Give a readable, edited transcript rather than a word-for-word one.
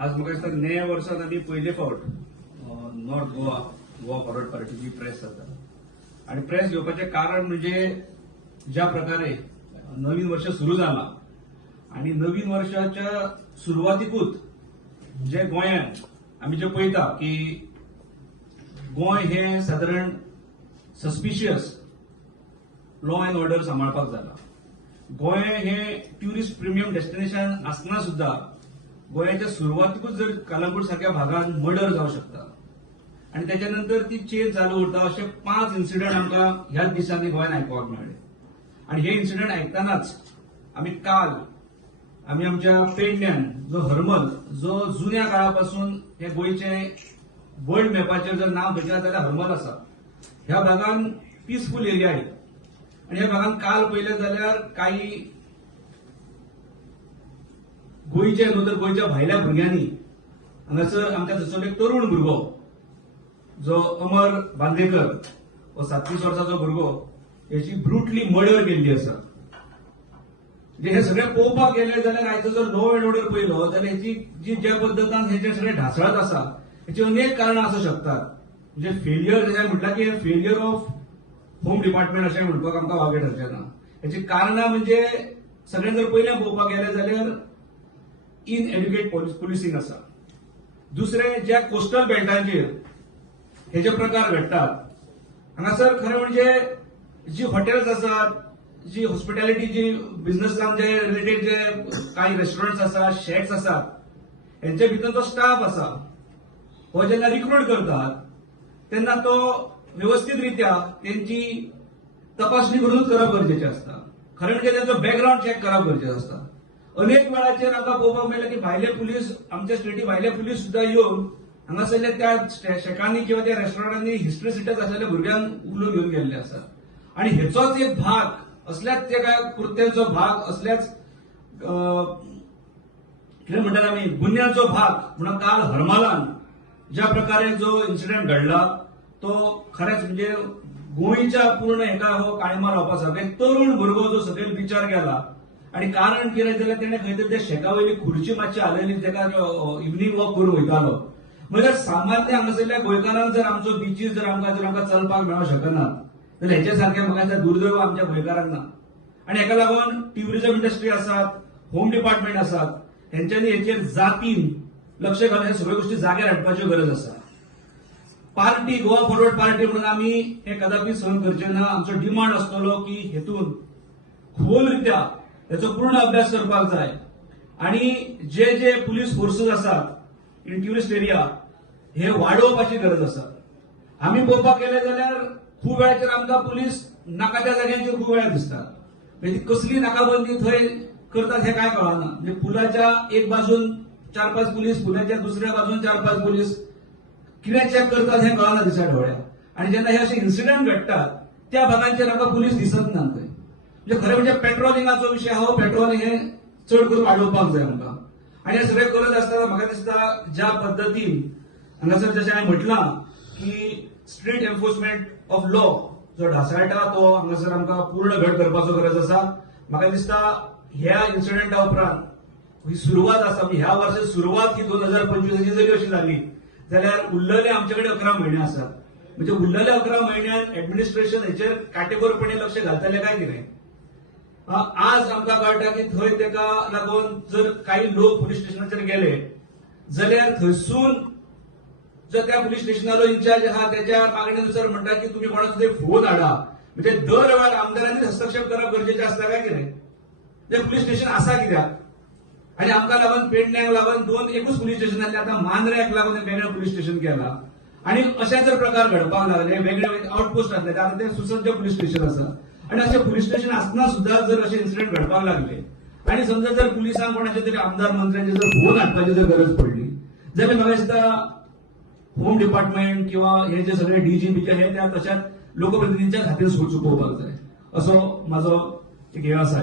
आज म्हाका दिसता नव्या वर्सान आमी पयले फावट नॉर्थ गोवा फॉरवर्ड पार्टीची प्रेस जाता आणि प्रेस घेवपाचें कारण म्हणजे ज्या प्रकारे नवीन वर्ष सुरू जाला आणि नवीन वर्षाच्या सुरवातीकूच जे गोंयांत आमी जे पळयता की गोंय हे सादारण सस्पिशियस लॉ अँड ऑर्डर सांबाळपाक जाला. गोंय हे ट्युरिस्ट प्रिमियम डेस्टिनेशन आसतना सुद्धा गोंयाच्या सुरवातीकूच जर कलंगूट सारख्या भागात मर्डर जावंक शकता आणि त्याच्यानंतर ती चेन चालू उरता. असे 5 इन्सिडंट आमकां ह्याच दिसांनी गोंयांत आयकुपाक मेळ्ळे आणि हे इन्सिडंट आयकतानाच काल आमी आमच्या पेडण्यान जो हरमल जो जुन्या काळापासून हे गोंयचे वर्ल्ड मॅपाचेर जर नाव घेतलें जाल्यार हरमल आसा. ह्या भागान पीसफूल एरिया आणि ह्या भागान काल पळयलें जाल्यार काही गोंयचे न्हू तर गोंयच्या भायल्या भुरग्यांनी हांगासर आमच्या थंयसर एक तरुण भुरगो जो अमर बांदेकर हो 37 वर्साचो भुरगो हेची ब्रुटली मर्डर केल्ली आसा. म्हणजे हे सगळे पळोवपाक गेले जाल्यार आयचो जर लॉ अँड ऑर्डर पळयलो जाल्यार हेची जी ज्या पद्दतान हे जे सगळे ढासळत आसा हेची अनेक कारणां आसूं शकतात. म्हणजे फेलियर जशें म्हटलां की फेलियर ऑफ होम डिपार्टमेंट अशें म्हणपाक आमकां वागें ठरचें ना. हेची कारणां म्हणजे सगळें जर पयलें पळोवपाक गेले जाल्यार इनएड्युकेट पुलिसिंग आसा. दुसरे ज्या कोस्टल बेल्टांचेर हे जे प्रकार घडटात हांगासर खरें म्हणजे जी हॉटेल्स आसात, जी हॉस्पिटॅलिटी, जी बिझनेसांक जे रिलेटेड जे काही रेस्टॉरंट्स आसात, शेक्स आसात हेंचे भितर जो स्टाफ आसा हो जेन्ना रिक्रूट करतात तेन्ना तो व्यवस्थीत रित्या तेंची तपासणी करूनच करप गरजेचें आसता. खरें म्हणजे तेंचो बॅकग्राऊंड चेक करप गरजेचें आसता. अनेक वेळाचेर आमकां पळोवपाक मेळटा की भायले पुलीस आमच्या स्टेटी भायले पुलीस सुद्धा येवन हांगासरल्या त्या शेकांनी किंवा त्या रेस्टॉरंटांनी हिस्ट्री सिटर्स आसलेल्या भुरग्यांक उलोवन घेवन गेल्ले आसात. आणि हेचोच एक भाग असल्याच त्या काय कृत्यांचो भाग असल्याच कितें म्हणटात आमी गुन्ह्याचो भाग म्हणून काल हरमलान ज्या प्रकारे जो इन्सिडेंट घडला तो खरेंच म्हणजे गोंयच्या पूर्ण एका हो काळिमा लावपासारको एक तरुण भुरगो जो सकयल बिचार गेला आणि कारण कितें जाल्यार तेणें खंय तरी त्या शेका वयली खुर्ची मातशी हालयली तेका इवनिंग वॉक करून वयतालो. म्हणजे सामान्य हांगासरल्या गोंयकारांक जर आमचो बिचीस जर आमकां चलपाक मेळूंक शकना जाल्यार हेचे सारखे म्हाका दिसता दुर्दैव आमच्या गोंयकारांक ना. आणि हेका लागून ट्युरिझम इंडस्ट्री आसात, होम डिपार्टमेंट आसात हेंच्यांनी हेचेर जातीन लक्ष घालून हे सगळ्यो गोष्टी जाग्यार हाडपाची गरज आसा. पार्टी गोवा फॉरवर्ड पार्टी म्हणून आमी हे कदापि सहन करचे ना. आमचो डिमांड आसतलो की हेतून खोलरित्या हेचो पूर्ण अभ्यास करपाक जाय आणि जे जे पुलीस फोर्सेस आसात इन ट्युरिस्ट एरिया हे वाडोवपाची गरज आसा. आमी पळोवपाक गेले जाल्यार खूब वेळाचेर आमकां पुलीस नाका त्या जाग्यांचेर खूब वेळार दिसतात. म्हणजे कसली नाकाबंदी थंय करतात हे काय कळना. म्हणजे पुलाच्या एक बाजून 4-5 पुलीस, पुलाच्या दुसऱ्या बाजून 4-5 पुलीस कितें चेक करतात हे कळना दिसा ढवळ्या. आणि जेन्ना हे असे इन्सिडंट घडटात त्या भागांचेर आमकां पुलीस दिसत ना. थंय म्हणजे खरें म्हणजे पेट्रोलिंगाचो विशय हो पेट्रोलिंग हे चड करून वाडोवपाक जाय आमकां. आणि हे सगळें करत आसतना म्हाका दिसता ज्या पद्दतीन हांगासर जशें हांवें म्हटलां की स्ट्रीट एन्फोर्समेंट ऑफ लॉ जो ढासळटा तो हांगासर आमकां पूर्ण घट करपाचो गरज आसा. म्हाका दिसता ह्या इन्सिडेंटा उपरांत ही सुरवात आसा म्हणजे ह्या वर्साची सुरवात ही 2025 जरी अशी जाली जाल्यार उरलेले आमचे कडेन 11 म्हयने आसात. म्हणजे उरलेल्या 11 म्हयन्यांत एडमिनिस्ट्रेशन हेचेर काटेकोरपणे लक्ष घालतले काय कितें. आज आमकां कळटा की थंय तेका लागून जर काही लोक पुलीस स्टेशनाचेर गेले जाल्यार थंयसून जर त्या पुलीस स्टेशनाचो इन्चार्ज आहा त्याच्या मागणेनुसार म्हणटा की तुम्ही कोणाचो तरी फोन हाडा. म्हणजे दर वेळार आमदारांनी हस्तक्षेप करप गरजेचें आसता काय कितें. ते पुलीस स्टेशन आसा कित्याक. आणि आमकां लागून पेडण्याक लागून एकूच पुलीस स्टेशन आसलें. आतां मांद्र्याक लागून वेगळें पुलीस स्टेशन केलां आणि अशे जर प्रकार घडपाक लागले वेगळे आउटपोस्ट आसले आता ते सुसज्ज पुलीस स्टेशन आसा आणि असे पुलीस स्टेशन आसतना सुद्धा जर असे इन्सिडेंट घडपाक लागले आणि समजा जर पुलिसांक कोणाचे तरी आमदार मंत्र्यांचे जर फोन हाडपाची जर गरज पडली जाल्यार म्हाका दिसता होम डिपार्टमेंट किंवा हे जे सगळे डीजीपीचे हे त्या तशाच लोकप्रतिनिधींच्या खातीर चुकोवपाक जाय असो म्हाजो एक हे आसा.